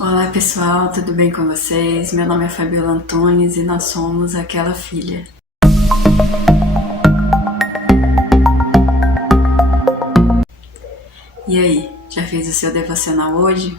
Olá pessoal, tudo bem com vocês? Meu nome é Fabiola Antunes e nós somos Aquela Filha. E aí, já fez o seu devocional hoje?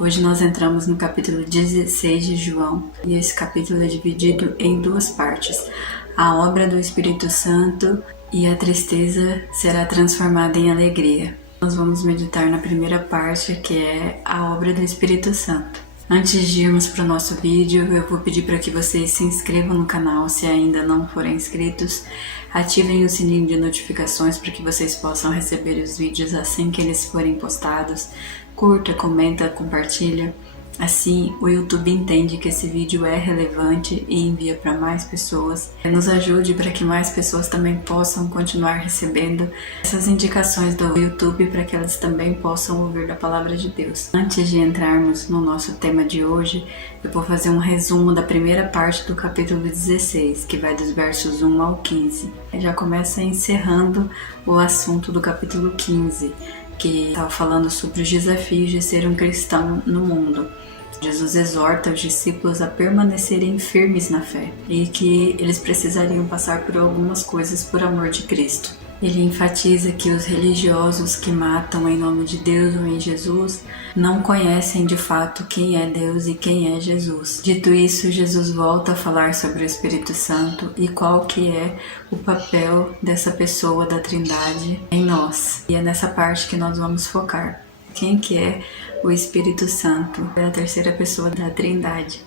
Hoje nós entramos no capítulo 16 de João e esse capítulo é dividido em duas partes. A obra do Espírito Santo e a tristeza será transformada em alegria. Nós vamos meditar na primeira parte, que é a obra do Espírito Santo. Antes de irmos para o nosso vídeo, eu vou pedir para que vocês se inscrevam no canal se ainda não forem inscritos. Ativem o sininho de notificações para que vocês possam receber os vídeos assim que eles forem postados. Curta, comenta, compartilha. Assim, o YouTube entende que esse vídeo é relevante e envia para mais pessoas. Nos ajude para que mais pessoas também possam continuar recebendo essas indicações do YouTube para que elas também possam ouvir da Palavra de Deus. Antes de entrarmos no nosso tema de hoje, eu vou fazer um resumo da primeira parte do capítulo 16, que vai dos versos 1 ao 15. Já começa encerrando o assunto do capítulo 15, que estava falando sobre os desafios de ser um cristão no mundo. Jesus exorta os discípulos a permanecerem firmes na fé e que eles precisariam passar por algumas coisas por amor de Cristo. Ele enfatiza que os religiosos que matam em nome de Deus ou em Jesus não conhecem de fato quem é Deus e quem é Jesus. Dito isso, Jesus volta a falar sobre o Espírito Santo e qual que é o papel dessa pessoa da Trindade em nós. E é nessa parte que nós vamos focar. Quem que é o Espírito Santo? É a terceira pessoa da Trindade.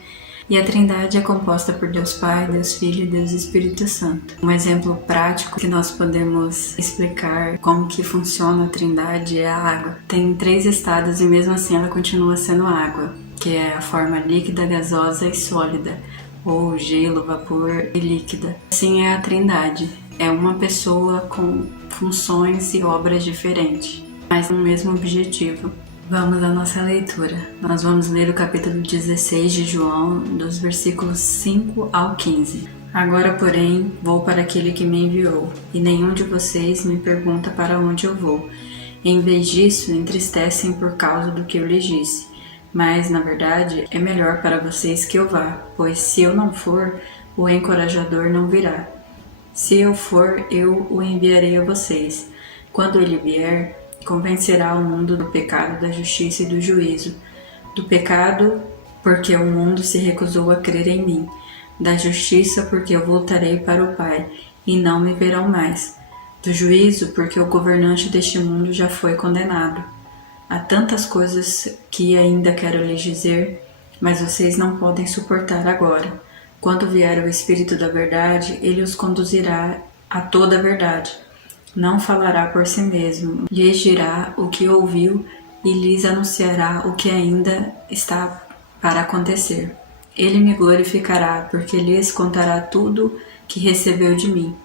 E a Trindade é composta por Deus Pai, Deus Filho e Deus Espírito Santo. Um exemplo prático que nós podemos explicar como que funciona a Trindade é a água. Tem 3 estados e mesmo assim ela continua sendo água, que é a forma líquida, gasosa e sólida, ou gelo, vapor e líquida. Assim é a Trindade. É uma pessoa com funções e obras diferentes, mas com o mesmo objetivo. Vamos à nossa leitura. Nós vamos ler o capítulo 16 de João, dos versículos 5 ao 15. Agora, porém, vou para aquele que me enviou, e nenhum de vocês me pergunta para onde eu vou. Em vez disso, entristecem por causa do que eu lhes disse. Mas, na verdade, é melhor para vocês que eu vá, pois se eu não for, o encorajador não virá. Se eu for, eu o enviarei a vocês. Quando ele vier, convencerá o mundo do pecado, da justiça e do juízo. Do pecado, porque o mundo se recusou a crer em mim. Da justiça, porque eu voltarei para o Pai, e não me verão mais. Do juízo, porque o governante deste mundo já foi condenado. Há tantas coisas que ainda quero lhes dizer, mas vocês não podem suportar agora. Quando vier o Espírito da verdade, ele os conduzirá a toda a verdade. Não falará por si mesmo, lhes dirá o que ouviu e lhes anunciará o que ainda está para acontecer. Ele me glorificará, porque lhes contará tudo que recebeu de mim.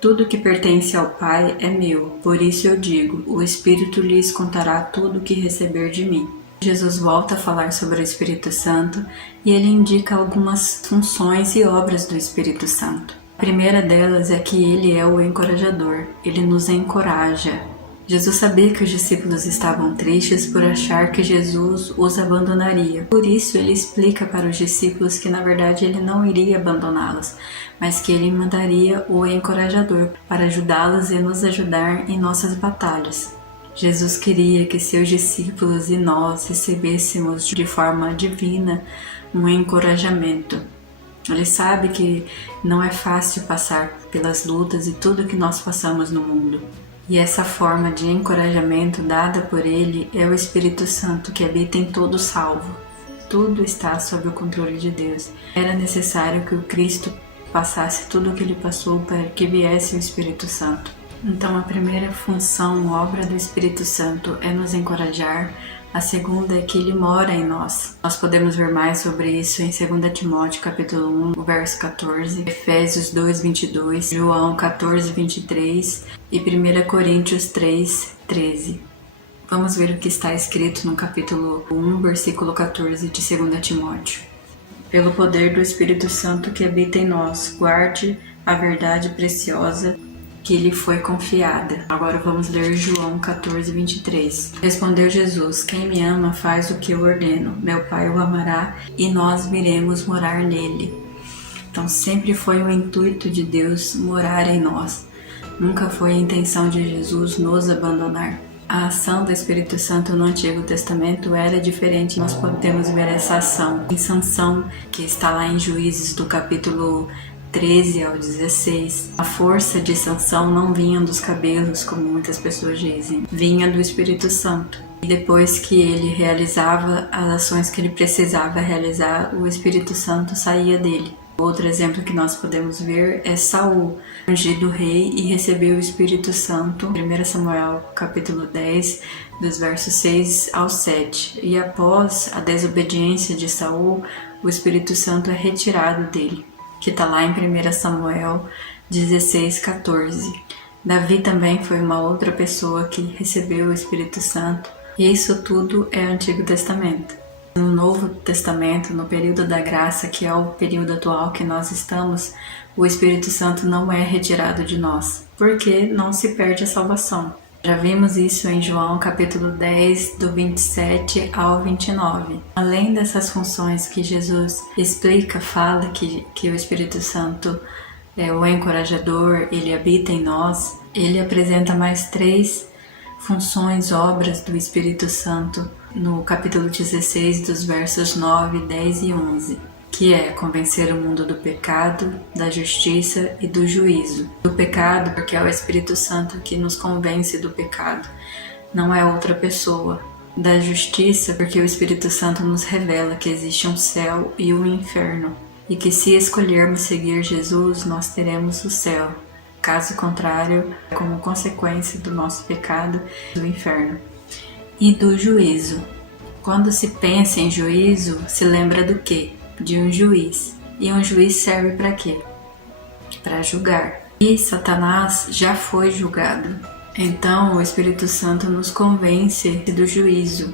Tudo que pertence ao Pai é meu, por isso eu digo, o Espírito lhes contará tudo que receber de mim. Jesus volta a falar sobre o Espírito Santo e ele indica algumas funções e obras do Espírito Santo. A primeira delas é que ele é o encorajador, ele nos encoraja. Jesus sabia que os discípulos estavam tristes por achar que Jesus os abandonaria. Por isso ele explica para os discípulos que na verdade ele não iria abandoná-los, mas que ele mandaria o encorajador para ajudá-los e nos ajudar em nossas batalhas. Jesus queria que seus discípulos e nós recebêssemos de forma divina um encorajamento. Ele sabe que não é fácil passar pelas lutas e tudo que nós passamos no mundo. E essa forma de encorajamento dada por ele é o Espírito Santo que habita em todo salvo. Tudo está sob o controle de Deus. Era necessário que o Cristo passasse tudo o que ele passou para que viesse o Espírito Santo. Então a primeira função, obra do Espírito Santo é nos encorajar. A segunda é que ele mora em nós. Nós podemos ver mais sobre isso em 2 Timóteo capítulo 1, verso 14, Efésios 2, 22, João 14, 23 e 1 Coríntios 3, 13. Vamos ver o que está escrito no capítulo 1, versículo 14 de 2 Timóteo. Pelo poder do Espírito Santo que habita em nós, guarde a verdade preciosa que lhe foi confiada. Agora vamos ler João 14:23. Respondeu Jesus: quem me ama faz o que eu ordeno. Meu Pai o amará e nós viremos morar nele. Então sempre foi o intuito de Deus morar em nós. Nunca foi a intenção de Jesus nos abandonar. A ação do Espírito Santo no Antigo Testamento era diferente. Nós podemos ver essa ação em Sansão, que está lá em Juízes do capítulo 13 ao 16. A força de Sansão não vinha dos cabelos, como muitas pessoas dizem, vinha do Espírito Santo. E depois que ele realizava as ações que ele precisava realizar, o Espírito Santo saía dele. Outro exemplo que nós podemos ver é Saul, ungido rei e recebeu o Espírito Santo, 1 Samuel capítulo 10, dos versos 6 ao 7. E após a desobediência de Saul, o Espírito Santo é retirado dele, que está lá em 1 Samuel 16:14. Davi também foi uma outra pessoa que recebeu o Espírito Santo. E isso tudo é Antigo Testamento. No Novo Testamento, no período da graça, que é o período atual que nós estamos, o Espírito Santo não é retirado de nós, porque não se perde a salvação. Já vimos isso em João capítulo 10, do 27 ao 29. Além dessas funções que Jesus explica, fala que o Espírito Santo é o encorajador, ele habita em nós, ele apresenta mais 3 funções, obras do Espírito Santo no capítulo 16, dos versos 9, 10 e 11, que é convencer o mundo do pecado, da justiça e do juízo. Do pecado, porque é o Espírito Santo que nos convence do pecado, não é outra pessoa. Da justiça, porque o Espírito Santo nos revela que existe um céu e um inferno, e que se escolhermos seguir Jesus, nós teremos o céu. Caso contrário, como consequência do nosso pecado, do inferno. E do juízo. Quando se pensa em juízo, se lembra do quê? De um juiz. E um juiz serve para quê? Para julgar. E Satanás já foi julgado. Então o Espírito Santo nos convence do juízo,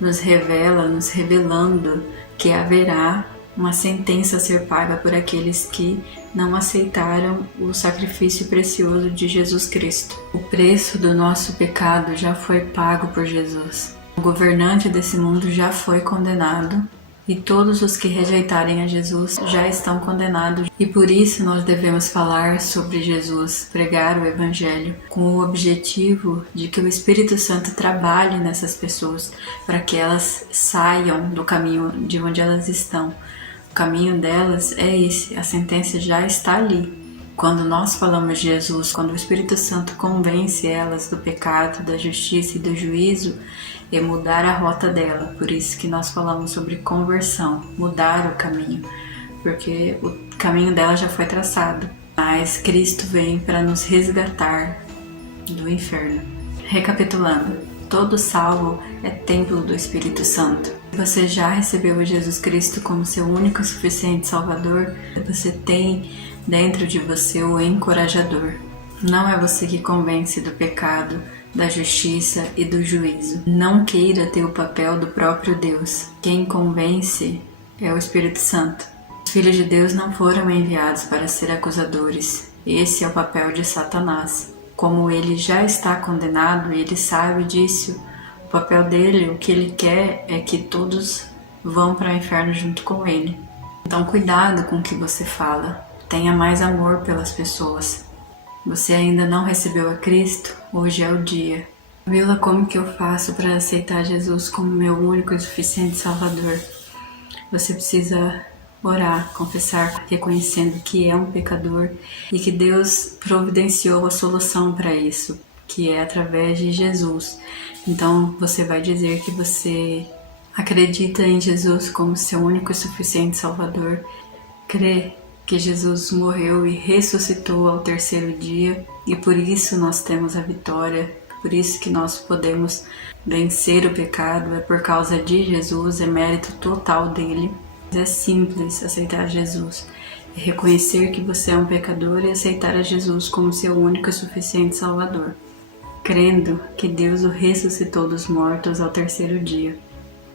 nos revela, nos revelando que haverá uma sentença a ser paga por aqueles que não aceitaram o sacrifício precioso de Jesus Cristo. O preço do nosso pecado já foi pago por Jesus. O governante desse mundo já foi condenado e todos os que rejeitarem a Jesus já estão condenados. E por isso nós devemos falar sobre Jesus, pregar o Evangelho, com o objetivo de que o Espírito Santo trabalhe nessas pessoas para que elas saiam do caminho de onde elas estão. O caminho delas é esse, a sentença já está ali. Quando nós falamos de Jesus, quando o Espírito Santo convence elas do pecado, da justiça e do juízo, é mudar a rota dela. Por isso que nós falamos sobre conversão, mudar o caminho, porque o caminho dela já foi traçado. Mas Cristo vem para nos resgatar do inferno. Recapitulando, todo salvo é templo do Espírito Santo. Você já recebeu Jesus Cristo como seu único e suficiente Salvador? Você tem dentro de você o encorajador. Não é você que convence do pecado, da justiça e do juízo. Não queira ter o papel do próprio Deus. Quem convence é o Espírito Santo. Os filhos de Deus não foram enviados para ser acusadores. Esse é o papel de Satanás. Como ele já está condenado e ele sabe disso, o papel dele, o que ele quer é que todos vão para o inferno junto com ele. Então cuidado com o que você fala. Tenha mais amor pelas pessoas. Você ainda não recebeu a Cristo? Hoje é o dia. Vila, como que eu faço para aceitar Jesus como meu único e suficiente Salvador? Você precisa orar, confessar, reconhecendo que é um pecador e que Deus providenciou a solução para isso, que é através de Jesus. Então você vai dizer que você acredita em Jesus como seu único e suficiente Salvador, crê que Jesus morreu e ressuscitou ao 3º dia e por isso nós temos a vitória, por isso que nós podemos vencer o pecado, é por causa de Jesus, é mérito total dele. É simples aceitar Jesus, é reconhecer que você é um pecador e aceitar a Jesus como seu único e suficiente Salvador, crendo que Deus o ressuscitou dos mortos ao 3º dia.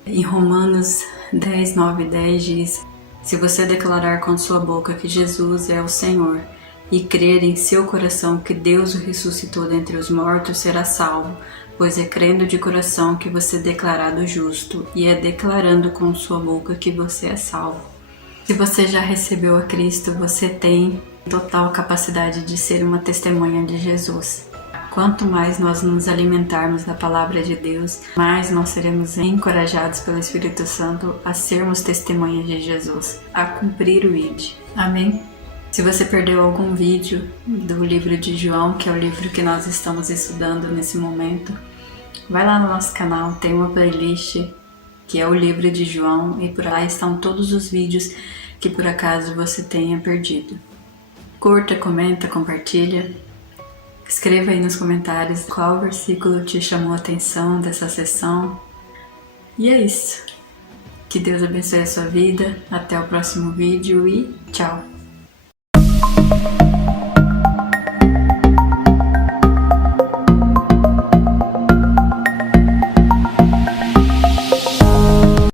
Em Romanos 10, 9 e 10 diz: se você declarar com sua boca que Jesus é o Senhor e crer em seu coração que Deus o ressuscitou dentre os mortos, será salvo, pois é crendo de coração que você é declarado justo, e é declarando com sua boca que você é salvo. Se você já recebeu a Cristo, você tem total capacidade de ser uma testemunha de Jesus. Quanto mais nós nos alimentarmos da palavra de Deus, mais nós seremos encorajados pelo Espírito Santo a sermos testemunhas de Jesus, a cumprir o ID. Amém? Se você perdeu algum vídeo do livro de João, que é o livro que nós estamos estudando nesse momento, vai lá no nosso canal, tem uma playlist que é o livro de João, e por lá estão todos os vídeos que por acaso você tenha perdido. Curta, comenta, compartilha. Escreva aí nos comentários qual versículo te chamou a atenção dessa sessão. E é isso. Que Deus abençoe a sua vida. Até o próximo vídeo e tchau!